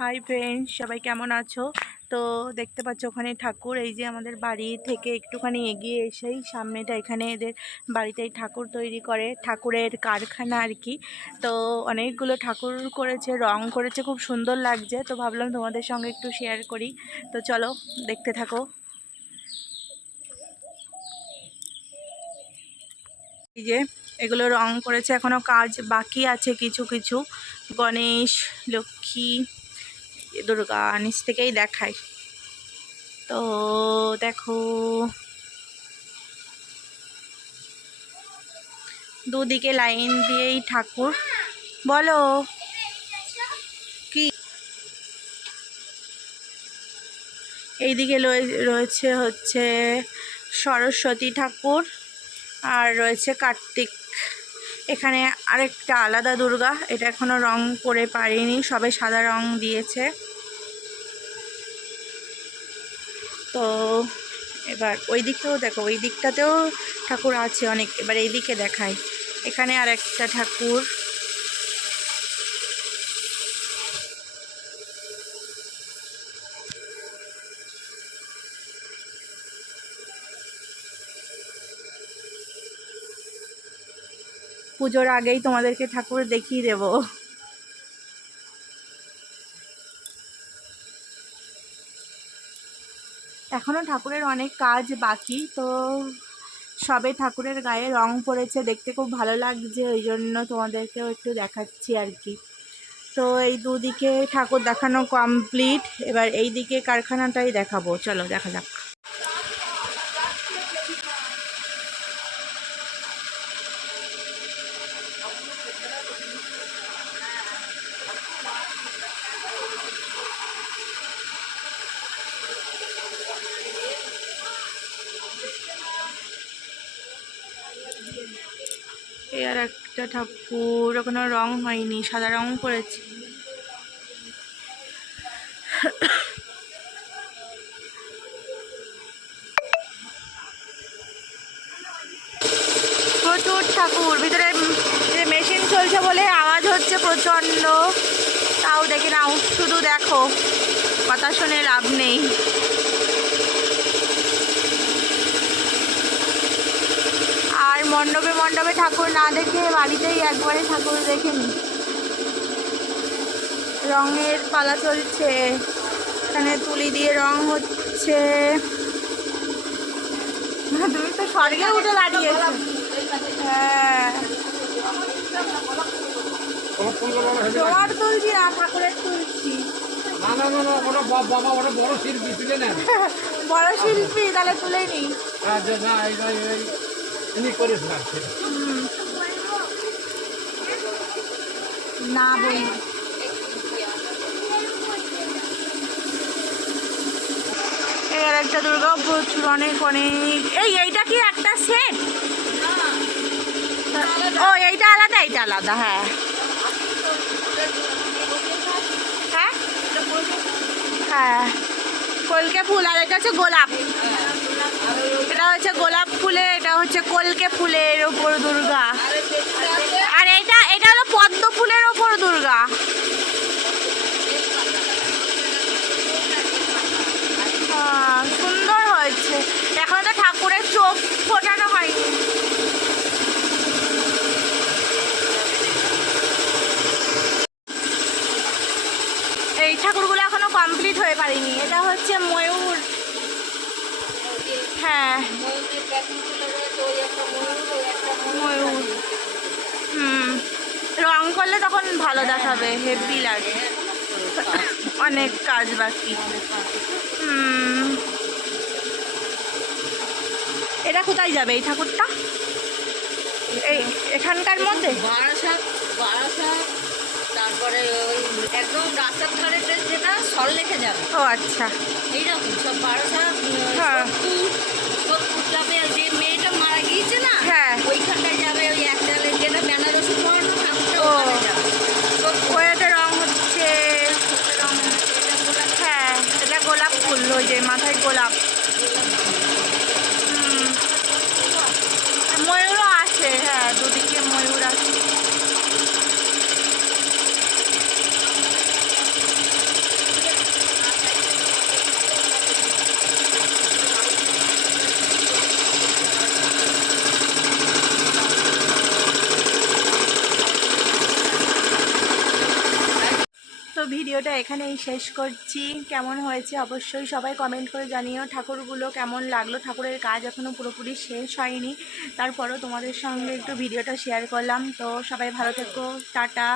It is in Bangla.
হাই ফ্রেন্ডস, সবাই কেমন আছো? তো দেখতে পাচ্ছ ওখানে ঠাকুর। এই যে আমাদের বাড়ি থেকে একটুখানি এগিয়ে এসেই সামনেটা, এখানে এদের বাড়িতেই ঠাকুর তৈরি করে, ঠাকুরের কারখানা আর কি। তো অনেকগুলো ঠাকুর করেছে, রং করেছে, খুব সুন্দর লাগছে। তো ভাবলাম তোমাদের সঙ্গে একটু শেয়ার করি। তো চলো দেখতে থাকো। এই যে এগুলো রং করেছে, এখনো কাজ বাকি আছে কিছু কিছু। গণেশ, লক্ষ্মী, দুর্গা নিচ থেকেই দেখায়। তো দেখো, দুদিকে লাইন দিয়েই ঠাকুর। বলো কি? এইদিকে রয়েছে হচ্ছে সরস্বতী ঠাকুর, আর রয়েছে কার্তিক। এখানে আরেকটা আলাদা দুর্গা, এটা এখনো রং করে পারিনি, সবে সাদা রং দিয়েছে। তো এবার ওই দিকটাও দেখো, ওই দিকটাতেও ঠাকুর আছে অনেক। এবার এই দিকে দেখায়, এখানে আর একটা ঠাকুর। পুজোর আগেই তোমাদেরকে ঠাকুর দেখিয়ে দেব। এখনো ঠাকুরের অনেক কাজ বাকি, তো সবে ঠাকুরের গায়ে রং পড়েছে, দেখতে খুব ভালো লাগছে, ওই জন্য তোমাদেরকেও একটু দেখাচ্ছি আর কি। তো এই দুদিকে ঠাকুর দেখানো কমপ্লিট, এবার এই দিকে কারখানাটাই দেখাবো, চলো দেখা যাক। এই আর একটা ঠাকুর, এখনো রং হয়নি, সাদা রং করেছি। প্রচুর ঠাকুর, ভিতরে যে মেশিন চলছে বলে আওয়াজ হচ্ছে প্রচণ্ড। তাও দেখে নাও, শুধু দেখো, কথা শুনে লাভ নেই। আর মণ্ডপে মণ্ডপে ঠাকুর না দেখে বাড়িতেই একবারে ঠাকুর দেখে নি। রঙের পালা চলছে, এখানে তুলি দিয়ে রং হচ্ছে। তুমি তো স্বর্গে উঠে দাঁড়িয়েছো। হ্যাঁ, তোমার তুলছি না, ঠাকুরের তুলছি। বড় শিল্পী, তাহলে তুলে নি। না বলি, এর একটা দুর্গা প্রচুর, অনেক অনেক। এইটা কি একটা সেট? ও এইটা আলাদা, এইটা আলাদা। হ্যাঁ হ্যাঁ হ্যাঁ, কলকে ফুল, আর এটা হচ্ছে গোলাপ। এটা হচ্ছে গোলাপ ফুলের, এটা হচ্ছে কলকে ফুলের ওপর দুর্গা। আর এটা হলো পদ্ম ফুলের ওপর দুর্গা। সুন্দর হয়েছে। এখন তো ঠাকুরের চোখ ফোটানো হয়নি। এই ঠাকুরগুলো এখনো কমপ্লিট হয়ে পারেনি। এটা হচ্ছে ময়ূর। হ্যাঁ, ময়ূর। রং করলে তখন ভালো দেখাবে, হেভি লাগে। অনেক কাজ বাকি। এটা কোথায় যাবে এই ঠাকুরটা? এই এখানকার মধ্যে তারপরে ওই একদম রাস্তার ধারে যেটা সল লেখে যাবে। ও আচ্ছা, এইরকম সব 12 হ্যাঁ, যাবে। যে মেয়েটা মারা গিয়েছে না, হ্যাঁ, ওইখানটায় যাবে। ওই একটা যেটা বেনারসি পড়ানো ঠাকুরটা ও ওখানে যাবে। ওইটা রং হচ্ছে। হ্যাঁ, এটা গোলাপ ফুল, ওই যে মাথায় গোলাপ। ময়ূরও আছে, হ্যাঁ, দুদিকে ময়ূর আছে। ভিডিওটা এখানেই শেষ করছি। কেমন হয়েছে অবশ্যই সবাই কমেন্ট করে জানিও। ঠাকুরগুলো কেমন লাগলো, ঠাকুরের কাজ এখনও পুরোপুরি শেষ হয়নি, তারপরও তোমাদের সঙ্গে একটু ভিডিওটা শেয়ার করলাম। তো সবাই ভালো থেকো, টাটা।